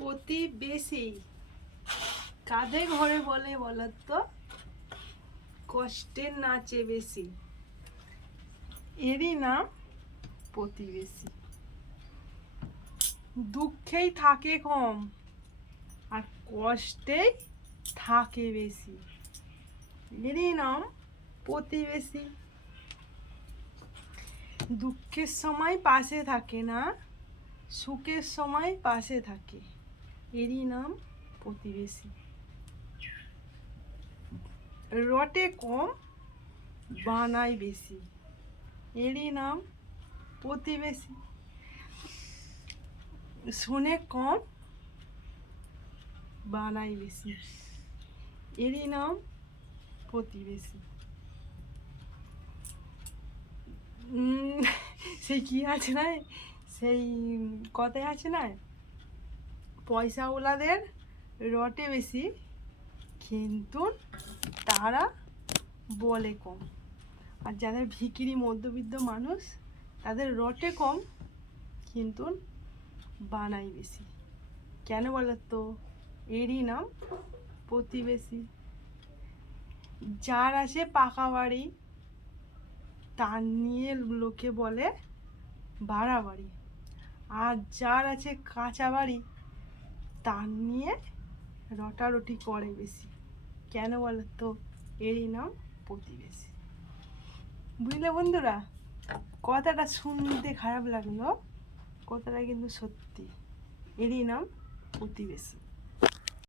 প্রতিবেশী। কাদের ঘরে বলে বলো তো কষ্টের নাচে বেশি। এরই নাম প্রতিবেশী। দুঃখেই থাকে কম আর কষ্টেই থাকে বেশি। এরই নাম প্রতিবেশী। দুঃখের সময় পাশে থাকে না, সুখের সময় পাশে থাকে। এরই নাম প্রতিবেশী। রটে কম, বানায় বেশি। এরই নাম প্রতিবেশী। শোনে কম, বানায় বেশি। এরই নাম প্রতিবেশী সেই কি আছে না সেই কথায় আছে না পয়সাওয়ালাদের রটে বেশি, কিন্তু তারা বলে কম। আর যাদের ভিকিরি মধ্যবিত্ত মানুষ, তাদের রটে কম, কিন্তু বানাই বেশি। কেন বলো তো এরই নাম প্রতিবেশী। যার আছে পাকা বাড়ি, তার নিয়ে লোকে বলে বাড়াবাড়ি আর যার আছে কাঁচা বাড়ি তার নিয়ে রটারটি করে বেশি। কেন বলো তো এরই নাম প্রতিবেশী। বুঝলে বন্ধুরা? কথাটা শুনতে খারাপ লাগল। কথাটা কিন্তু সত্যি। এরই নাম প্রতিবেশী।